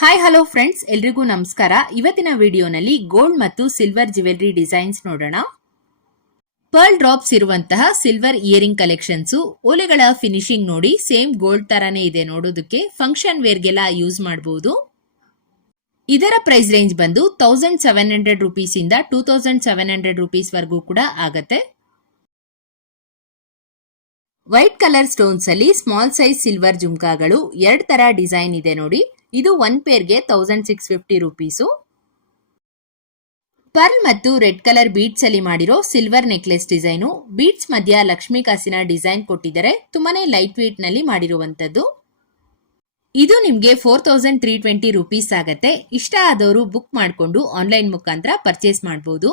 Hi hello friends ಎಲ್ರಿಗೂ ನಮಸ್ಕಾರ. ಇವತ್ತಿನ ವಿಡಿಯೋನಲ್ಲಿ ಗೋಲ್ಡ್ ಮತ್ತು ಸಿಲ್ವರ್ ಜ್ಯುವೆಲ್ರಿ ಡಿಸೈನ್ಸ್ ನೋಡೋಣ. ಪರ್ಲ್ ಡ್ರಾಪ್ಸ್ ಇರುವಂತಹ ಸಿಲ್ವರ್ ಇಯರಿಂಗ್ ಕಲೆಕ್ಷನ್ಸ್ ಓಲೆಗಳ ಫಿನಿಶಿಂಗ್ ನೋಡಿ ಸೇಮ್ ಗೋಲ್ಡ್ ತರಾನೇ ಇದೆ ನೋಡೋದಕ್ಕೆ ಫಂಕ್ಷನ್ ವೇರ್ಗೆಲ್ಲ ಯೂಸ್ ಮಾಡಬಹುದು ಇದರ ಪ್ರೈಸ್ ರೇಂಜ್ ಬಂದು ತೌಸಂಡ್ ಸೆವೆನ್ ಹಂಡ್ರೆಡ್ ರುಪೀಸ್ ಇಂದ two thousand seven hundred rupees ವರೆಗೂ ಕೂಡ ಆಗತ್ತೆ. ವೈಟ್ ಕಲರ್ ಸ್ಟೋನ್ಸ್ ಅಲ್ಲಿ ಸ್ಮಾಲ್ ಸೈಜ್ ಸಿಲ್ವರ್ ಜುಮ್ಕಾಗಳು ಎರಡ್ ತರ ಡಿಸೈನ್ ಇದೆ ನೋಡಿ. ಇದು one ಪೇರ್ಗೆ thousand six fifty rupees pearl ಮತ್ತು ರೆಡ್ ಕಲರ್ ಬೀಡ್ಸ್ ಅಲ್ಲಿ ಮಾಡಿರೋ ಸಿಲ್ವರ್ ನೆಕ್ಲೆಸ್ ಡಿಸೈನು ಬೀಡ್ಸ್ ಮಧ್ಯ ಲಕ್ಷ್ಮೀ ಕಾಸಿನ ಡಿಸೈನ್ ಕೊಟ್ಟಿದ್ದಾರೆ. ತುಂಬಾನೇ ಲೈಟ್ ವೇಟ್ನಲ್ಲಿ ಮಾಡಿರುವಂತದ್ದು ಇದು ನಿಮ್ಗೆ four thousand three twenty rupees ಆಗತ್ತೆ. ಇಷ್ಟ ಆದವರು ಬುಕ್ ಮಾಡಿಕೊಂಡು ಆನ್ಲೈನ್ ಮುಖಾಂತರ ಪರ್ಚೇಸ್ ಮಾಡಬಹುದು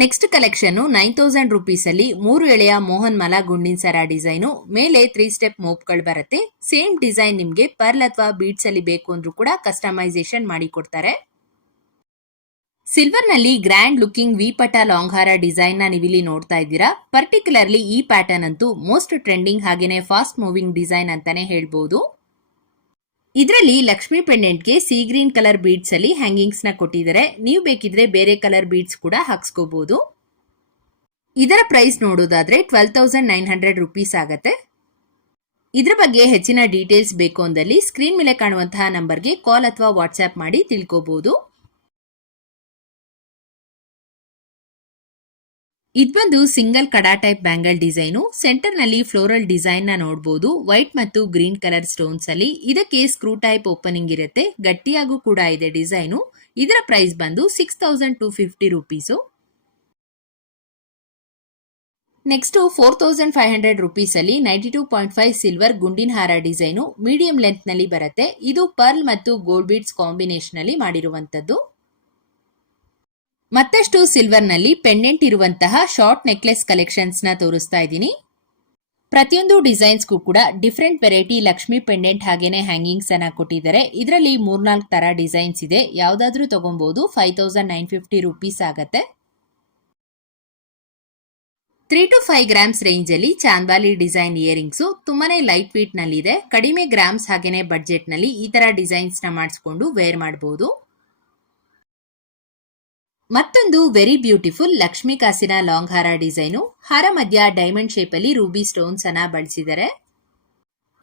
next collection nine thousand rupees ಅಲ್ಲಿ ಮೂರು ಎಳೆಯ ಮೋಹನ್ ಮಲ ಗುಂಡಿನ ಸರ ಡಿಸೈನು, ಮೇಲೆ ತ್ರೀ ಸ್ಟೆಪ್ ಮೋಪ್ಗಳು ಬರುತ್ತೆ. ಸೇಮ್ ಡಿಸೈನ್ ನಿಮ್ಗೆ ಪರ್ಲ್ ಅಥವಾ ಬೀಡ್ಸ್ ಅಲ್ಲಿ ಬೇಕು ಅಂದ್ರೂ ಕೂಡ ಕಸ್ಟಮೈಸೇಷನ್ ಮಾಡಿ ಕೊಡ್ತಾರೆ. ಸಿಲ್ವರ್ನಲ್ಲಿ ಗ್ರ್ಯಾಂಡ್ ಲುಕಿಂಗ್ ವಿ ಪಟ ಲಾಂಗ್ ಹಾರ ಡಿಸೈನ್ನ ನೀವಿಲ್ಲಿ ನೋಡ್ತಾ ಇದ್ದೀರಾ. ಪರ್ಟಿಕ್ಯುಲರ್ಲಿ ಈ ಪ್ಯಾಟರ್ನ್ ಅಂತೂ ಮೋಸ್ಟ್ ಟ್ರೆಂಡಿಂಗ್ ಹಾಗೇನೆ ಫಾಸ್ಟ್ ಮೂವಿಂಗ್ ಡಿಸೈನ್ ಅಂತಾನೆ ಹೇಳ್ಬೋದು. ಇದರಲ್ಲಿ ಲಕ್ಷ್ಮಿ ಪೆಂಡೆಂಟ್ಗೆ ಸಿ ಗ್ರೀನ್ ಕಲರ್ ಬೀಡ್ಸ್ ಅಲ್ಲಿ ಹ್ಯಾಂಗಿಂಗ್ಸ್ನ ಕೊಟ್ಟಿದ್ದಾರೆ. ನೀವು ಬೇಕಿದ್ರೆ ಬೇರೆ ಕಲರ್ ಬೀಡ್ಸ್ ಕೂಡ ಹಾಕ್ಸ್ಕೋಬಹುದು ಇದರ ಪ್ರೈಸ್ ನೋಡೋದಾದ್ರೆ twelve thousand nine hundred rupees ಆಗತ್ತೆ. ಇದರ ಬಗ್ಗೆ ಹೆಚ್ಚಿನ ಡೀಟೇಲ್ಸ್ ಬೇಕು ಅಂದಲ್ಲಿ ಸ್ಕ್ರೀನ್ ಮೇಲೆ ಕಾಣುವಂತಹ ನಂಬರ್ಗೆ ಕಾಲ್ ಅಥವಾ ವಾಟ್ಸ್ಆ್ಯಪ್ ಮಾಡಿ ತಿಳ್ಕೋಬಹುದು ಇದ್ಬಂದು single kada type bangle design. ಸೆಂಟರ್ನಲ್ಲಿ ಫ್ಲೋರಲ್ ಡಿಸೈನ್ನ ನೋಡಬಹುದು ವೈಟ್ ಮತ್ತು ಗ್ರೀನ್ ಕಲರ್ ಸ್ಟೋನ್ಸ್ ಅಲ್ಲಿ ಇದಕ್ಕೆ ಸ್ಕ್ರೂ ಟೈಪ್ ಓಪನಿಂಗ್ ಇರುತ್ತೆ. ಗಟ್ಟಿಯಾಗೂ ಕೂಡ ಇದೆ ಡಿಸೈನು. ಇದರ ಪ್ರೈಸ್ ಬಂದು six thousand two fifty rupees. Next four thousand five hundred rupees ಅಲ್ಲಿ ninety two point five silver ಗುಂಡಿನ ಹಾರ ಡಿಸೈನು. ಮೀಡಿಯಂ ಲೆಂತ್ನಲ್ಲಿ ಬರುತ್ತೆ. ಇದು ಪರ್ಲ್ ಮತ್ತು ಗೋಲ್ಡ್ ಬೀಡ್ಸ್ ಕಾಂಬಿನೇಷನ್ ಅಲ್ಲಿ ಮಾಡಿರುವಂತದ್ದು ಮತ್ತಷ್ಟು ಸಿಲ್ವರ್ನಲ್ಲಿ ಪೆಂಡೆಂಟ್ ಇರುವಂತಹ ಶಾರ್ಟ್ ನೆಕ್ಲೆಸ್ ಕಲೆಕ್ಷನ್ಸ್ನ ತೋರಿಸ್ತಾ ಇದ್ದೀನಿ. ಪ್ರತಿಯೊಂದು ಡಿಸೈನ್ಸ್ಗೂ ಕೂಡ ಡಿಫ್ರೆಂಟ್ ವೆರೈಟಿ ಲಕ್ಷ್ಮಿ ಪೆಂಡೆಂಟ್ ಹಾಗೇನೆ ಹ್ಯಾಂಗಿಂಗ್ಸ್ ಅನ್ನ ಕೊಟ್ಟಿದ್ದಾರೆ. ಇದರಲ್ಲಿ ಮೂರ್ನಾಲ್ಕು ತರ ಡಿಸೈನ್ಸ್ ಇದೆ. ಯಾವ್ದಾದ್ರೂ ತಗೊಬಹುದು five thousand nine fifty rupees ಆಗತ್ತೆ. Three to five grams range ಅಲ್ಲಿ ಚಾಂದಾಲಿ ಡಿಸೈನ್ ಇಯರಿಂಗ್ಸ್ ತುಂಬಾನೇ ಲೈಟ್ ವೇಟ್ನಲ್ಲಿ ಇದೆ ಕಡಿಮೆ ಗ್ರಾಮ್ಸ್ ಹಾಗೇನೆ ಬಡ್ಜೆಟ್ನಲ್ಲಿ ಈ ತರ ಡಿಸೈನ್ಸ್ನ ಮಾಡಿಸ್ಕೊಂಡು ವೇರ್ ಮಾಡಬಹುದು ಮತ್ತೊಂದು ವೆರಿ ಬ್ಯೂಟಿಫುಲ್ ಲಕ್ಷ್ಮಿ ಕಾಸಿನ ಲಾಂಗ್ ಹಾರ ಡಿಸೈನು. ಹಾರ ಮಧ್ಯ ಡೈಮಂಡ್ ಶೇಪ್ ಅಲ್ಲಿ ರೂಬಿ ಸ್ಟೋನ್ಸ್ ಅನ್ನ ಬಳಸಿದ್ದಾರೆ.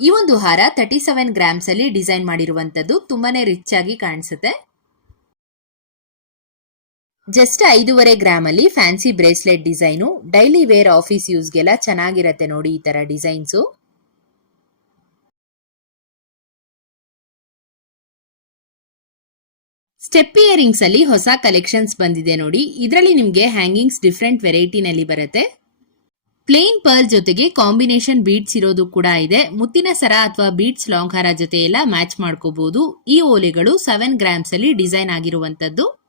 ಈ ಒಂದು ಹಾರ ತರ್ಟಿ ಸೆವೆನ್ ಗ್ರಾಮ್ಸ್ ಅಲ್ಲಿ ಡಿಸೈನ್ ಮಾಡಿರುವಂತದ್ದು ತುಂಬಾನೇ ರಿಚ್ ಆಗಿ ಕಾಣಿಸುತ್ತೆ. ಜಸ್ಟ್ ಐದೂವರೆ ಗ್ರಾಮ್ ಅಲ್ಲಿ fancy bracelet design. Daily wear office ಯೂಸ್ಗೆಲ್ಲ ಚೆನ್ನಾಗಿರತ್ತೆ ನೋಡಿ ಈ ತರ ಡಿಸೈನ್ಸು. ಸ್ಟೆಪ್ ಇಯರಿಂಗ್ಸ್ ಅಲ್ಲಿ ಹೊಸ ಕಲೆಕ್ಷನ್ಸ್ ಬಂದಿದೆ ನೋಡಿ. ಇದರಲ್ಲಿ ನಿಮಗೆ ಹ್ಯಾಂಗಿಂಗ್ಸ್ ಡಿಫ್ರೆಂಟ್ ವೆರೈಟಿನಲ್ಲಿ ಬರುತ್ತೆ. ಪ್ಲೇನ್ ಪರ್ಲ್ ಜೊತೆಗೆ ಕಾಂಬಿನೇಷನ್ ಬೀಡ್ಸ್ ಇರೋದು ಕೂಡ ಇದೆ. ಮುತ್ತಿನ ಸರ ಅಥವಾ ಬೀಡ್ಸ್ ಲಾಂಗ್ ಹಾರ ಜೊತೆ ಎಲ್ಲ ಮ್ಯಾಚ್ ಮಾಡ್ಕೋಬಹುದು ಈ ಓಲೆಗಳು ಸೆವೆನ್ ಗ್ರಾಮ್ಸ್ ಅಲ್ಲಿ ಡಿಸೈನ್ ಆಗಿರುವಂತದ್ದು